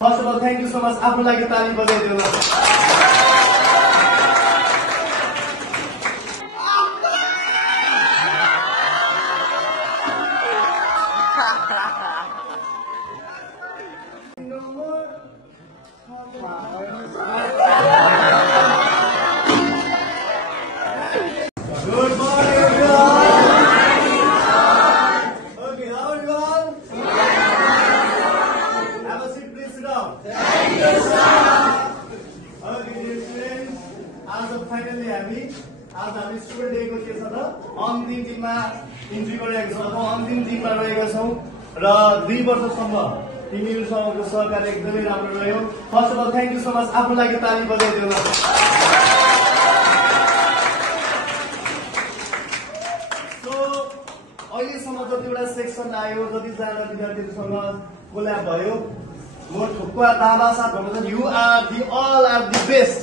First of all, thank you so much. आफ्नो लागि ताली बजाइदिनु न। Good morning, everyone. Okay, how are you all? Have a seat, please sit down. Thank you, sir. Okay, dear students, आज finally हामी student डेको के छ त अन्तिम दिनमा इन्ट्री गरिरहेको छौँ अथवा अन्तिम दिनमा रहेका छौँ र 2 वर्षसम्म तिमीहरूसँगको सहकार्य एकदमै राम्रो रह्यो। First of all thank you so much. आफ्नो लागि ताली बजाइदिनु न। अहिलेसम्म जतिवटा सेक्सन आयो, जतिजना विद्यार्थीहरूसँग कोल्याब भयो, म ठोक्का दावा साथ भन्नु छ, you are the all are the best.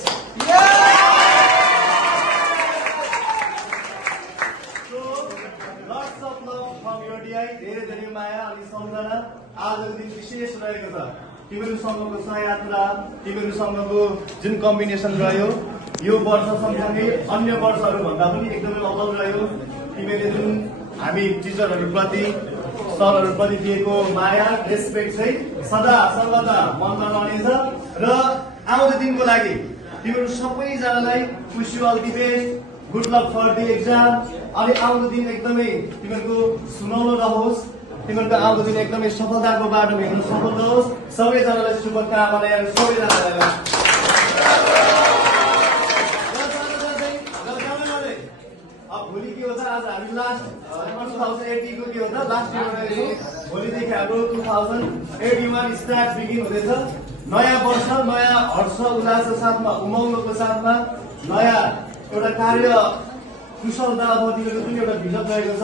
So lots of love from your DI. धेरै धेरै माया अनि सम्झना आजको दिन विशेष रहेको छ। तिमीहरूसँगको सहयात्रा, तिमीहरूसँगको जुन कम्बिनेसन रह्यो यो वर्ष सँगसँगै अन्य वर्षहरू भन्दा पनि एकदमै असल रह्यो। तिमीले जुन हामी टिचरहरूप्रति सरहरूप्रति दिएको माया रेस्पेक्ट चाहिँ सदा सर्वदा मनमा रहनेछ र आउँदो दिनको लागि तिमीहरू सबैजनालाई wish you all the best, good luck for the exam. अनि आउँदो दिन एकदमै तिमीहरूको सुनौलो रहोस्, तिमीहरूको आउँदो दिन एकदमै सफलताको बाटो हिँड्न सफल रहोस्। सबैजनालाई शुभकामना यार, सबैजनालाई। भोलि के हो त, आज हामी लास्ट 2080 को के हो त, लास्ट इयर रहेको। भोलिदेखि हाम्रो 2081 स्टार्ट बिगिन हुँदैछ। नयाँ वर्ष नयाँ हर्ष उल्लासको साथमा, उमङ्गको साथमा नयाँ एउटा कार्य कुशलता अथवा तिमीहरूको जुन एउटा भिजन रहेको छ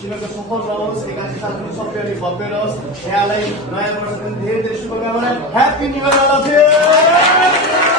तिमीहरूको सफल रहोस्, एकासी साथमा सबै अलि भव्य रहोस्। यहाँलाई नयाँ वर्षको दिन धेरै धेरै शुभकामना। Happy new year.